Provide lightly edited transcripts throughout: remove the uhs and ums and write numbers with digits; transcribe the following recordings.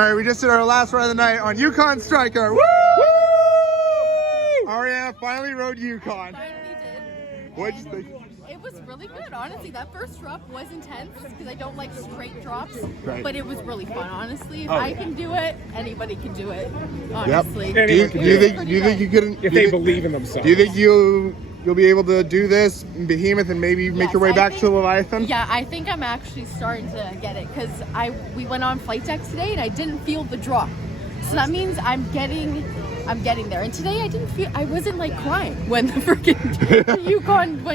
right, we just did our last ride of the night on Yukon Striker. Woo! Ariana finally rode Yukon. Finally did. What'd you think? It was really good, honestly. That first drop was intense because I don't like straight drops, Right. but it was really fun, honestly. If I can do it, anybody can do it, Yep. honestly. Do you think you can? If they believe in themselves. Do you think you'll be able to do this in Behemoth and maybe make your way back to Leviathan? Yeah, I think I'm actually starting to get it because we went on flight decks today and I didn't feel the drop. So that means I'm getting there. And today I wasn't like crying when the freaking Yukon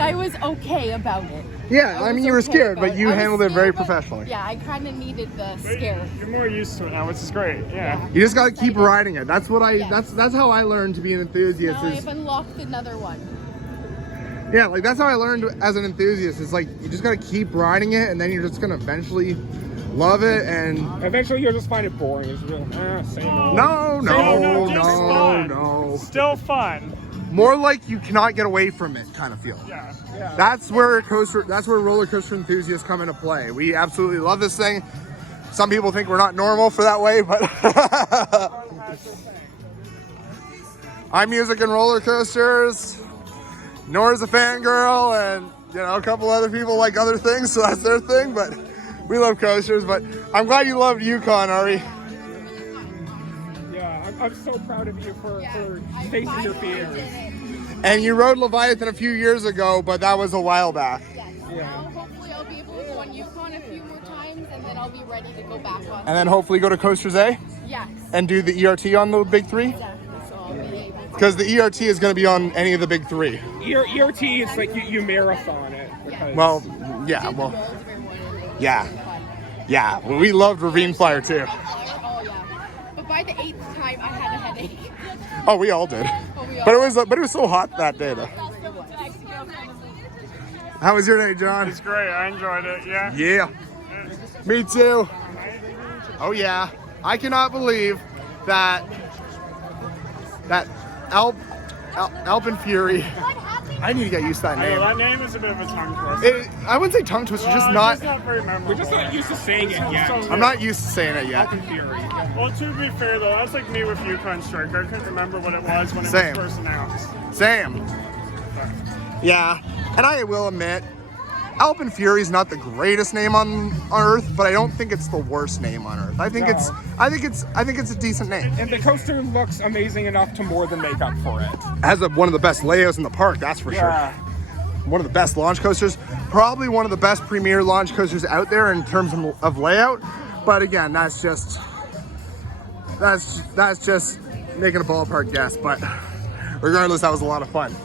I was okay about it. Yeah, I mean you were scared, but you handled it very professionally. Yeah, I kind of needed the scare. You're more used to it now, which is great. Yeah. You just got to keep riding it. That's what that's how I learned to be an enthusiast. Now I've unlocked another one. Yeah, like that's how I learned as an enthusiast. It's like you just got to keep riding it, and then you're just gonna eventually love it, and eventually you'll just find it boring. It's real, same old. No. Still fun. More like you cannot get away from it kind of feel. Yeah. That's where roller coaster enthusiasts come into play. We absolutely love this thing. Some people think we're not normal for that way, but I'm music and roller coasters. Nora's a fangirl, and a couple other people like other things, so that's their thing, but we love coasters. But I'm glad you loved Yukon, Ari. Yeah, I'm so proud of you for facing your fears. And you rode Leviathan a few years ago, but that was a while back. Yes. Yeah. Now hopefully I'll be able to go on Yukon a few more times, and then I'll be ready to go back on. And then hopefully go to Coasters A Yes. and do the ERT on the big three? Exactly. So I'll be able to. Because the ERT is going to be on any of the big three. ERT, it's like you marathon it. Because Well, yeah, well, yeah. Yeah, well, we loved Ravine Flyer too. Oh yeah. But by the 8th time, I had a headache. Oh, we all did. But it was so hot that day though. How was your day, John? It's great. I enjoyed it. Yeah. Yeah. Me too. Oh yeah. I cannot believe that Alpine Fury. I need to get used to that I know, name. that name is a bit of a tongue twister. I wouldn't say tongue twister, just It's not. just not very memorable. we're just not used to saying it yet. I'm not used to saying it yet. Theory. Well, to be fair though, that's like me with Yukon Striker. I couldn't remember what it was when it Same. was first announced. Same. Yeah, and I will admit, Alpine Fury is not the greatest name on Earth, but I don't think it's the worst name on Earth. I think No. it's a decent name. And the coaster looks amazing enough to more than make up for it. It has one of the best layouts in the park, that's for sure. One of the best launch coasters, probably one of the best premier launch coasters out there in terms of layout. But again, that's just making a ballpark guess. But regardless, that was a lot of fun.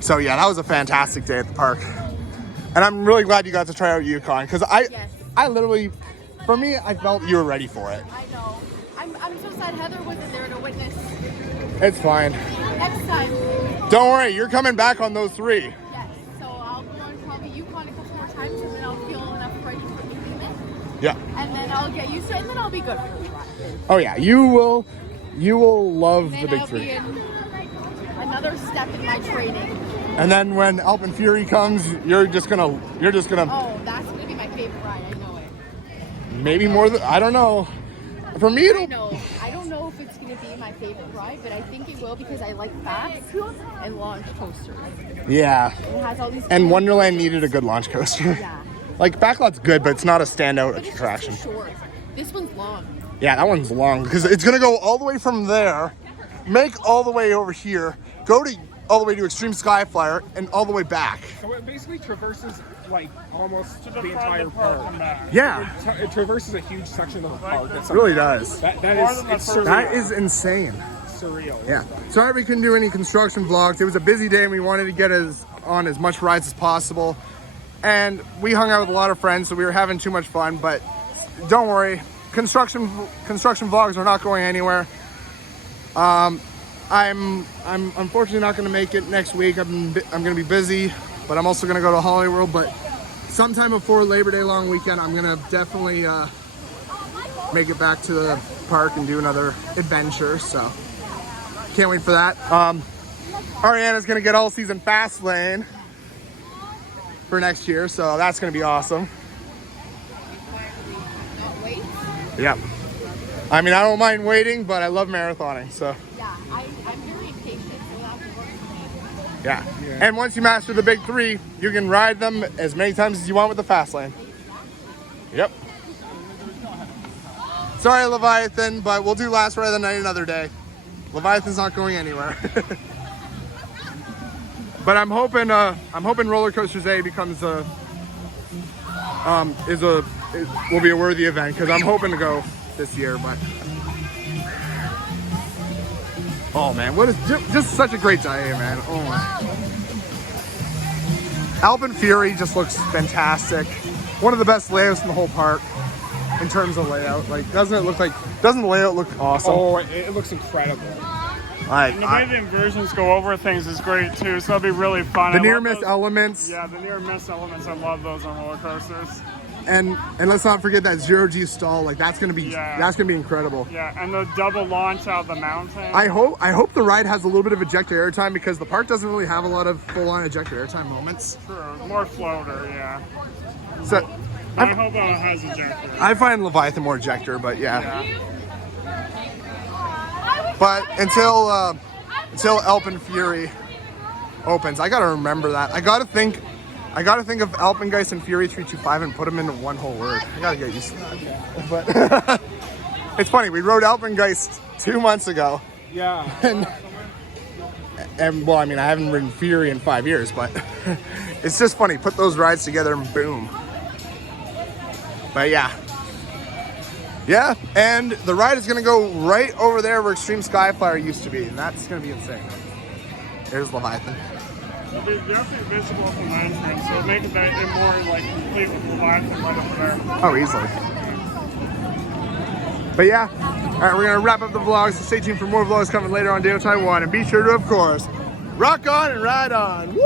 So yeah, that was a fantastic day at the park, and I'm really glad you got to try out Yukon because I literally, for me, I felt you were ready for it. I know. I'm so sad Heather wasn't there to witness. It's fine. Next time. Don't worry, you're coming back on those three. Yes. So I'll go on probably Yukon a couple more times, and then I'll feel enough ready for Behemoth. Yeah. And then I'll get used to it, and then I'll be good for a while. Oh yeah, you will love the Then big I'll three. be in another step in my training. And then when Alpine Fury comes, you're just gonna Oh, that's gonna be my favorite ride. I know it. maybe more than, I don't know. For me, I it'll. know. I don't know if it's gonna be my favorite ride, but I think it will because I like fast and launch coasters. Yeah. It has all these. And Wonderland needed a good launch coaster. Yeah. Like Backlot's good, but it's not a standout But it's attraction. just too short. This one's long. Yeah, that one's long because it's gonna go all the way from there, make all the way over here, go to all the way to Extreme Skyflyer, and all the way back. So it basically traverses like almost To the the front entire of the park park. and back. Yeah, It traverses a huge section of the park. it really does. That More is than the it's first surreal. That is insane. surreal. Yeah. Sorry we couldn't do any construction vlogs. It was a busy day and we wanted to get on as much rides as possible. And we hung out with a lot of friends, so we were having too much fun, but don't worry. Construction vlogs are not going anywhere. I'm unfortunately not going to make it next week. I'm going to be busy, but I'm also going to go to Hollywood. But sometime before Labor Day long weekend, I'm going to definitely make it back to the park and do another adventure. So can't wait for that. Ariana's going to get all season fast lane for next year, so that's going to be awesome. Yep. I mean, I don't mind waiting, but I love marathoning, so. Yeah, I'm very impatient, so that would work for me. Yeah. And once you master the big three, you can ride them as many times as you want with the fast lane. Yep. Sorry, Leviathan, but we'll do last ride of the night another day. Leviathan's not going anywhere. But I'm hoping Roller Coasters A becomes will be a worthy event, because I'm hoping to go this year. But oh man, what is just such a great day, man. Oh my. Alpine Fury just looks fantastic. One of the best layouts in the whole park in terms of layout. Like, doesn't the layout look awesome? Oh, it looks incredible. Like, And the way the inversions go over things is great too, so that'll be really fun. the I near love miss those- elements. Yeah, the near miss elements. I love those on roller coasters. And let's not forget that 0G stall. Like, that's gonna be incredible. Yeah, and the double launch out of the mountain. I hope the ride has a little bit of ejector airtime, because the park doesn't really have a lot of full-on ejector airtime moments. True, more floater, yeah. So I hope it has ejector. I find Leviathan more ejector, but yeah. Yeah. But until Alpine Fury opens, I gotta remember that. I gotta think of Alpengeist and Fury 325 and put them into one whole word. I gotta get used to that. But it's funny, we rode Alpengeist 2 months ago. Yeah. And well, I mean, I haven't ridden Fury in 5 years, but it's just funny. Put those rides together and boom. But yeah. Yeah, and the ride is gonna go right over there where Extreme Skyflyer used to be, and that's gonna be insane. There's Leviathan. It'll be definitely visible from the entrance, so it'll make it more like complete with Leviathan right up there. Oh, easily. But yeah, all right, we're gonna wrap up the vlog, so stay tuned for more vlogs coming later on Day of Taiwan, and be sure to, of course, rock on and ride on. Woo!